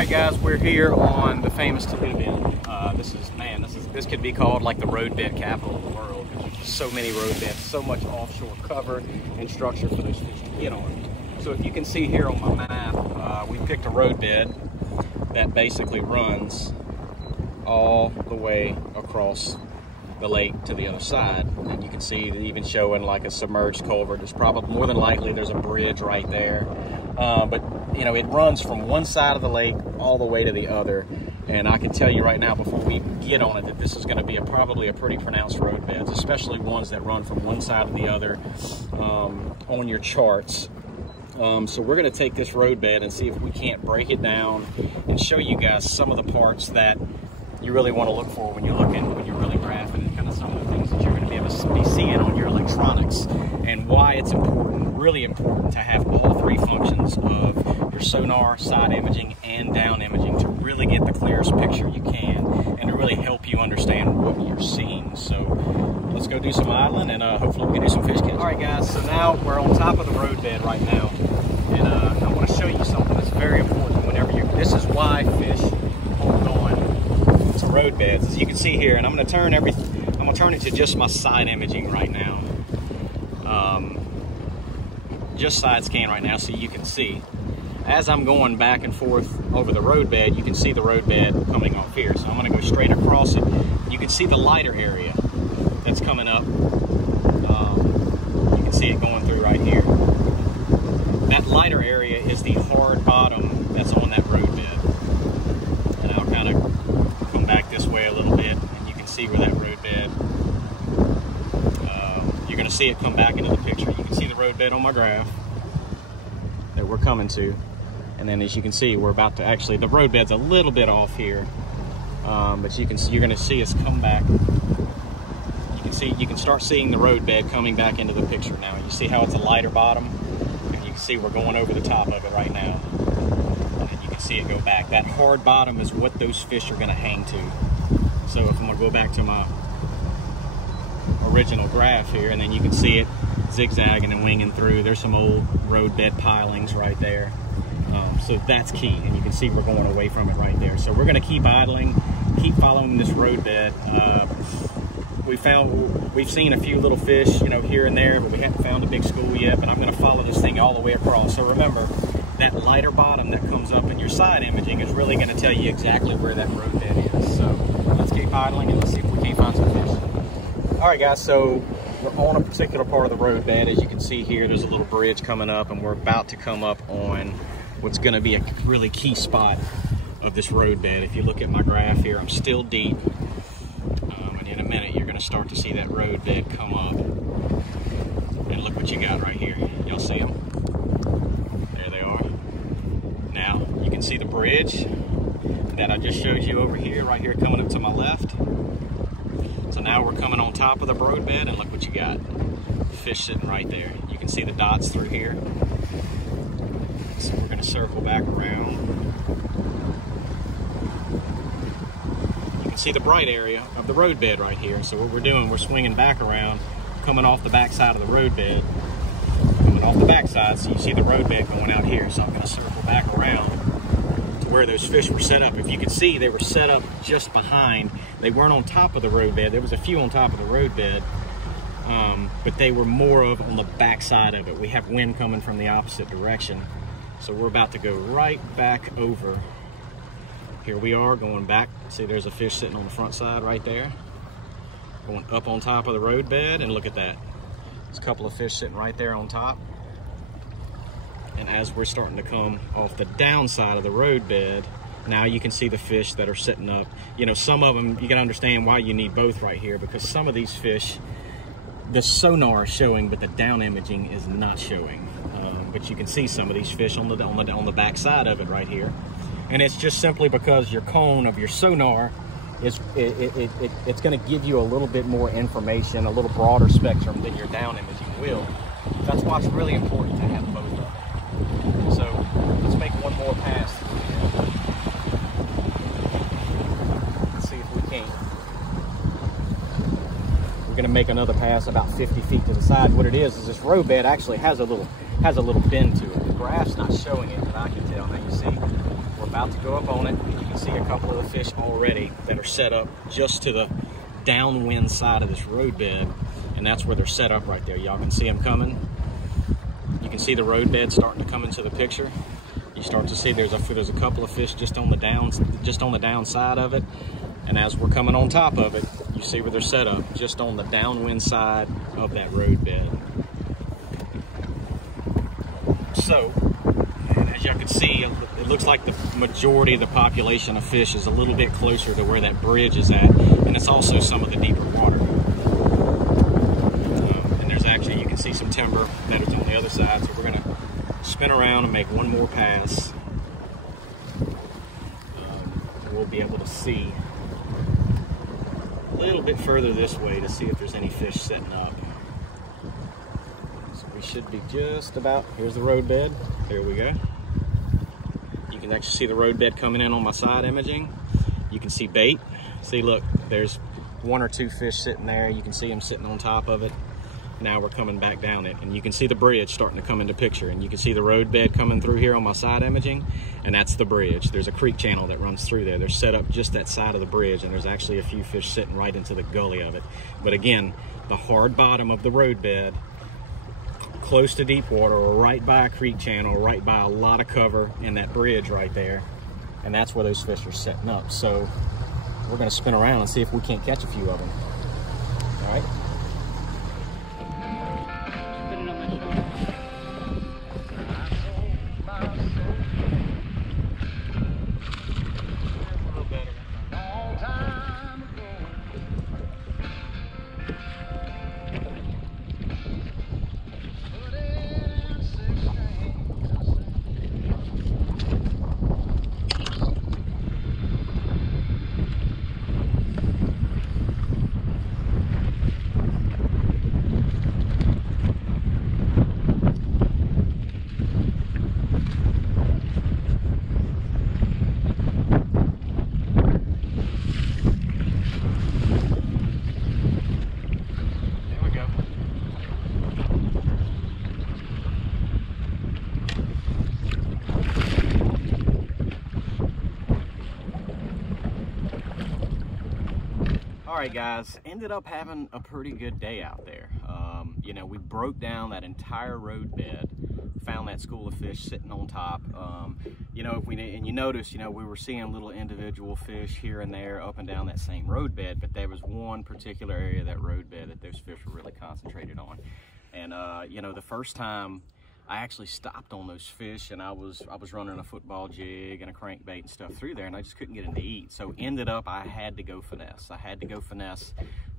right, guys, we're here on the famous Toledo bed. This could be called like the road bed capital of the world. There's so many road beds, so much offshore cover and structure for those fish to get on. So if you can see here on my map, we picked a road bed that basically runs all the way across the lake to the other side. And you can see that even showing like a submerged culvert. There's probably, more than likely, there's a bridge right there. But you know, it runs from one side of the lake all the way to the other. And I can tell you right now, before we get on it, that this is going to be probably a pretty pronounced road beds, especially ones that run from one side to the other on your charts. So we're going to take this road bed and see if we can't break it down and show you guys some of the parts that you really want to look for when you're looking, when you're really graphing, and kind of some of the things that you're going to be able to be seeing on your electronics, and why it's important, really important, to have all three functions of your sonar, side imaging, and down imaging to really get the clearest picture you can and to really help you understand what you're seeing. So let's go do some idling, and hopefully we can do some fish catching. All right, guys, so now we're on top of the road bed right now, and I want to show you something that's very important whenever you, this is why fish hold on to road beds, as you can see here. And I'm going to turn it to just my side imaging right now, just side scan right now, so you can see as I'm going back and forth over the road bed. You can see the road bed coming off here, so I'm going to go straight across it. You can see the lighter area that's coming up. You can see it going through right here. That lighter area is the hard bottom that's on that road bed. And I'll kind of come back this way a little bit, and you can see where that road bed, you're going to see it come back into the picture. You can see the road bed on my graph that we're coming to. And then as you can see, we're about to actually, the road bed's a little bit off here, but you can see, you're going to see us come back. You can start seeing the road bed coming back into the picture now. You see how it's a lighter bottom? And you can see we're going over the top of it right now. And then you can see it go back. That hard bottom is what those fish are going to hang to. So if I'm going to go back to my original graph here, and then you can see it zigzagging and winging through. There's some old road bed pilings right there. So that's key, and you can see we're going away from it right there. So we're going to keep idling, keep following this road bed. We've seen a few little fish, you know, here and there, but we haven't found a big school yet. But I'm going to follow this thing all the way across. So remember, that lighter bottom that comes up in your side imaging is really going to tell you exactly where that road bed is. So let's keep idling and let's see if we can't find some fish. All right, guys, so we're on a particular part of the road bed. As you can see here, there's a little bridge coming up, and we're about to come up on what's going to be a really key spot of this road bed. If you look at my graph here, I'm still deep, and in a minute you're going to start to see that road bed come up. And look what you got right here. Y'all see them? There they are. Now you can see the bridge that I just showed you over here, right here, coming up to my left. So now we're coming on top of the road bed, and look what you got. Fish sitting right there. You can see the dots through here. So we're going to circle back around. You can see the bright area of the road bed right here. So what we're doing, we're swinging back around, coming off the back side of the road bed. Coming off the back side, so you see the road bed going out here. So I'm going to circle back around to where those fish were set up. If you can see, they were set up just behind. They weren't on top of the road bed. There was a few on top of the road bed, but they were more of on the back side of it. We have wind coming from the opposite direction. So we're about to go right back over. Here we are going back. See, there's a fish sitting on the front side right there. Going up on top of the road bed, and look at that. There's a couple of fish sitting right there on top. And as we're starting to come off the downside of the road bed, now you can see the fish that are sitting up. You know, some of them, you can understand why you need both right here, because some of these fish, the sonar is showing, but the down imaging is not showing. But you can see some of these fish on the back side of it right here. And it's just simply because your cone of your sonar is, it's going to give you a little bit more information, a little broader spectrum than your down imaging will. That's why it's really important to have both of them. So let's make one more pass. Let's see if we can. We're going to make another pass about 50 feet to the side. What it is this road bed actually has a little bend to it. The graph's not showing it, but I can tell. Now you see, we're about about to go up on it. You can see a couple of the fish already that are set up just to the downwind side of this roadbed, and that's where they're set up right there. Y'all can see them coming. You can see the roadbed starting to come into the picture. You start to see there's a couple of fish just on the downside of it, and as we're coming on top of it, you see where they're set up just on the downwind side of that roadbed. So, and as y'all can see, it looks like the majority of the population of fish is a little bit closer to where that bridge is at, and it's also some of the deeper water. And there's actually, you can see some timber that is on the other side, so we're going to spin around and make one more pass. And we'll be able to see a little bit further this way to see if there's any fish setting up. So we should be just about, here's the roadbed, there we go. You can actually see the roadbed coming in on my side imaging. You can see bait. See, look, there's one or two fish sitting there. You can see them sitting on top of it. Now we're coming back down it, and you can see the bridge starting to come into picture, and you can see the roadbed coming through here on my side imaging, and that's the bridge. There's a creek channel that runs through there. They're set up just that side of the bridge, and there's actually a few fish sitting right into the gully of it. But again, the hard bottom of the roadbed, close to deep water, or right by a creek channel, right by a lot of cover, and that bridge right there, and that's where those fish are setting up. So we're going to spin around and see if we can't catch a few of them. All right. All right, guys, ended up having a pretty good day out there. You know, we broke down that entire roadbed, found that school of fish sitting on top. You know, and you notice, you know, we were seeing little individual fish here and there up and down that same roadbed, but there was one particular area of that roadbed that those fish were really concentrated on. And you know, the first time I actually stopped on those fish, and I was running a football jig and a crankbait and stuff through there, and I just couldn't get them to eat. So ended up, I had to go finesse. I had to go finesse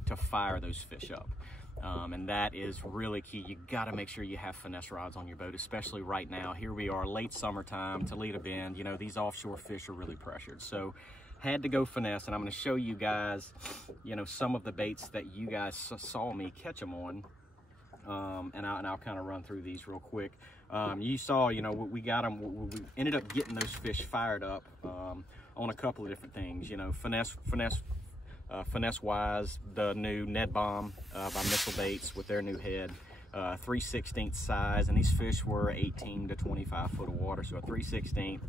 to fire those fish up. And that is really key. You got to make sure you have finesse rods on your boat, especially right now. Here we are, late summertime, Toledo Bend. You know, these offshore fish are really pressured. So had to go finesse, and I'm going to show you guys, you know, some of the baits that you guys saw me catch them on. And I'll kind of run through these real quick. You saw, you know, we got them. We ended up getting those fish fired up on a couple of different things. You know, finesse-wise, the new Ned Bomb by Missile Baits with their new head, 3/16 size, and these fish were 18 to 25 foot of water. So a 3/16,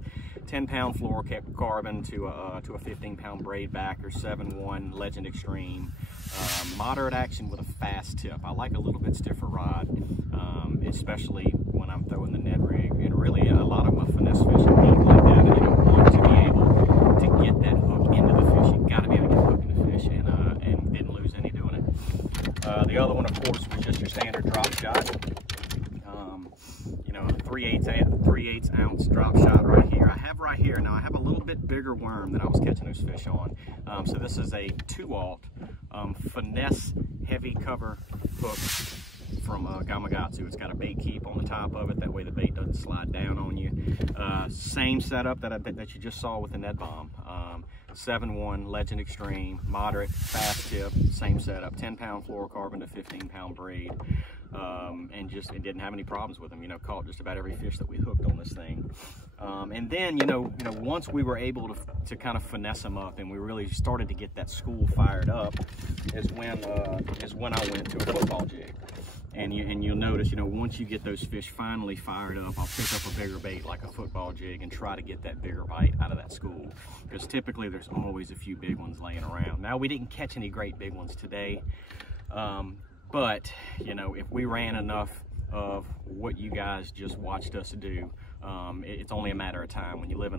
10-pound fluorocarbon to a 15-pound braid backer, 7-1 Legend Extreme. Moderate action with a fast tip. I like a little bit stiffer rod, especially when I'm throwing the Ned rig. And really, a lot of my finesse fishing need like that. And you don't want to be able to get that hook into the fish. You got to be able to get the hook in the fish, and didn't lose any doing it. The other one, of course, was just your standard drop shot. You know, 3/8 ounce drop shot right here. I have right here. Now I have a little bit bigger worm that I was catching those fish on. So this is a 2/0 finesse heavy cover hook from Gamakatsu. It's got a bait keep on the top of it. That way the bait doesn't slide down on you. Same setup that you just saw with the Ned Bomb. 7-1 Legend Extreme, moderate, fast tip, same setup. 10-pound fluorocarbon to 15-pound braid. And it didn't have any problems with them. You know, caught just about every fish that we hooked on this thing. And then, you know, once we were able to kind of finesse them up, and we really started to get that school fired up, is when I went to a football jig. And you'll notice, you know, once you get those fish finally fired up, I'll pick up a bigger bait like a football jig and try to get that bigger bite out of that school. Because typically there's always a few big ones laying around. Now, we didn't catch any great big ones today, but, you know, if we ran enough of what you guys just watched us do, it's only a matter of time. When you live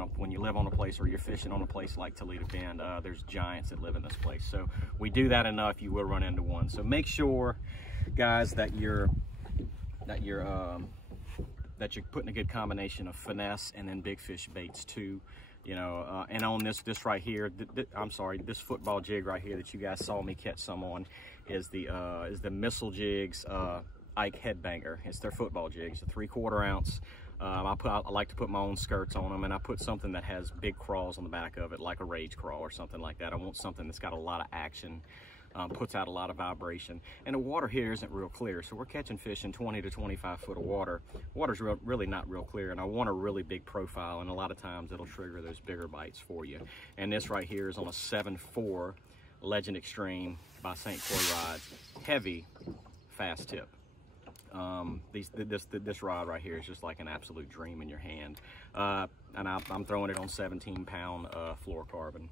on a place, or you're fishing on a place like Toledo Bend, there's giants that live in this place. So we do that enough, you will run into one. So make sure, guys, that you're putting a good combination of finesse and then big fish baits too. You know, and on this right here, this football jig right here that you guys saw me catch some on is the Missile Jigs Ike Headbanger. It's their football jigs, a 3/4 ounce. I like to put my own skirts on them, and I put something that has big crawls on the back of it, like a rage crawl or something like that. I want something that's got a lot of action, puts out a lot of vibration. And the water here isn't real clear, so we're catching fish in 20 to 25 foot of water. Water's really not real clear, and I want a really big profile, and a lot of times it'll trigger those bigger bites for you. And this right here is on a 7.4 Legend Extreme by St. Croix rods, heavy, fast tip. This rod right here is just like an absolute dream in your hand, and I'm throwing it on 17-pound fluorocarbon.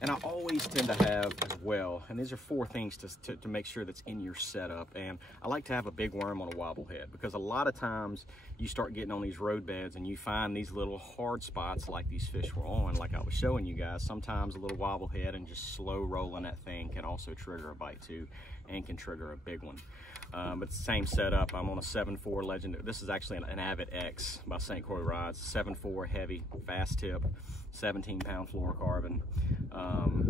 And I always tend to have as well, and these are 4 things to make sure that's in your setup. And I like to have a big worm on a wobble head, because a lot of times you start getting on these road beds and you find these little hard spots like these fish were on, like I was showing you guys. Sometimes a little wobble head and just slow rolling that thing can also trigger a bite too, and can trigger a big one. But it's the same setup. I'm on a 7.4 Legend. This is actually an Avid X by St. Croix rods. 7.4 heavy, fast tip, 17-pound fluorocarbon.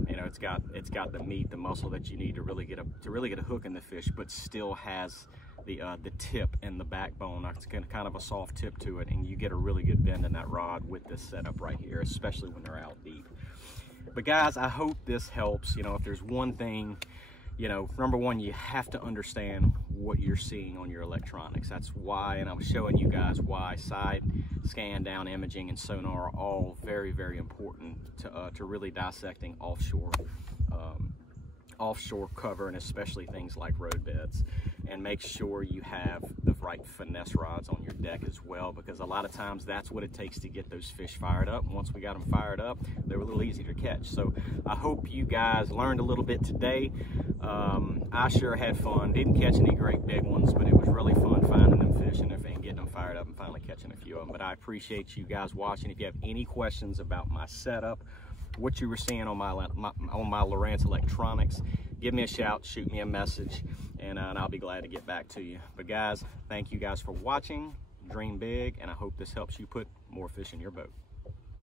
You know, it's got the meat, the muscle that you need to really get a hook in the fish, but still has the tip and the backbone. It's kind of a soft tip to it, and you get a really good bend in that rod with this setup right here, especially when they're out deep. But guys, I hope this helps. You know, if there's one thing, you know, number one, you have to understand what you're seeing on your electronics. That's why, and I was showing you guys why side scan, down imaging, and sonar are all very, very important to really dissecting offshore cover, and especially things like road beds. And make sure you have the right finesse rods on your deck as well, because a lot of times that's what it takes to get those fish fired up. And once we got them fired up, they're a little easier to catch. So I hope you guys learned a little bit today. I sure had fun. Didn't catch any great big ones, but it was really fun finding them fish and getting them fired up and finally catching a few of them. But I appreciate you guys watching. If you have any questions about my setup, what you were seeing on my Lowrance electronics, give me a shout, shoot me a message, and I'll be glad to get back to you. But guys, thank you guys for watching. Dream big, and I hope this helps you put more fish in your boat.